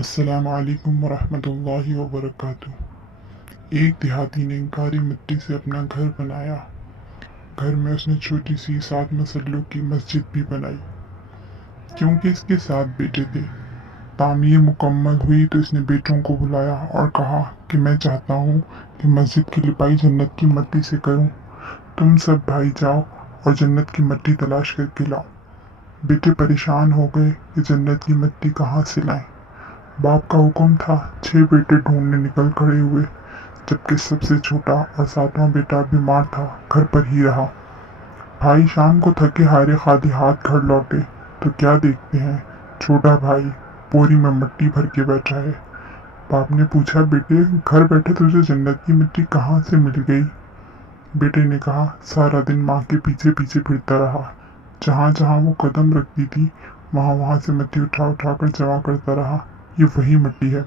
अस्सलामु अलैकुम वरहमतुल्लाहि वबरकातुह। एक देहाती ने काली मिट्टी से अपना घर बनाया। घर में उसने छोटी सी 7 मसल्लों की मस्जिद भी बनाई। क्योंकि इसके 7 बेटे थे, तामीर मुकम्मल हुई तो इसने बेटों को बुलाया और कहा कि मैं चाहता हूँ कि मस्जिद की लिपाई जन्नत की मिट्टी से करूँ। तुम सब भाई जाओ और जन्नत की मिट्टी तलाश करके लाओ। बेटे परेशान हो गए कि जन्नत की मिट्टी कहाँ से लाएं। बाप का हुक्म था। 6 बेटे ढूंढने निकल खड़े हुए, जबकि सबसे छोटा और 7वां बेटा बीमार था, घर पर ही रहा। भाई शाम को थके हारे खाली हाथ घर लौटे तो क्या देखते हैं, छोटा भाई बोरी में मिट्टी भर के बैठा है। बाप ने पूछा, बेटे घर बैठे तुझे जन्नत की मिट्टी कहाँ से मिल गई? बेटे ने कहा, सारा दिन माँ के पीछे पीछे फिरता रहा। जहाँ जहाँ वो कदम रखती थी वहाँ वहाँ से मिट्टी उठा उठा कर जमा करता रहा। ये वही मिट्टी है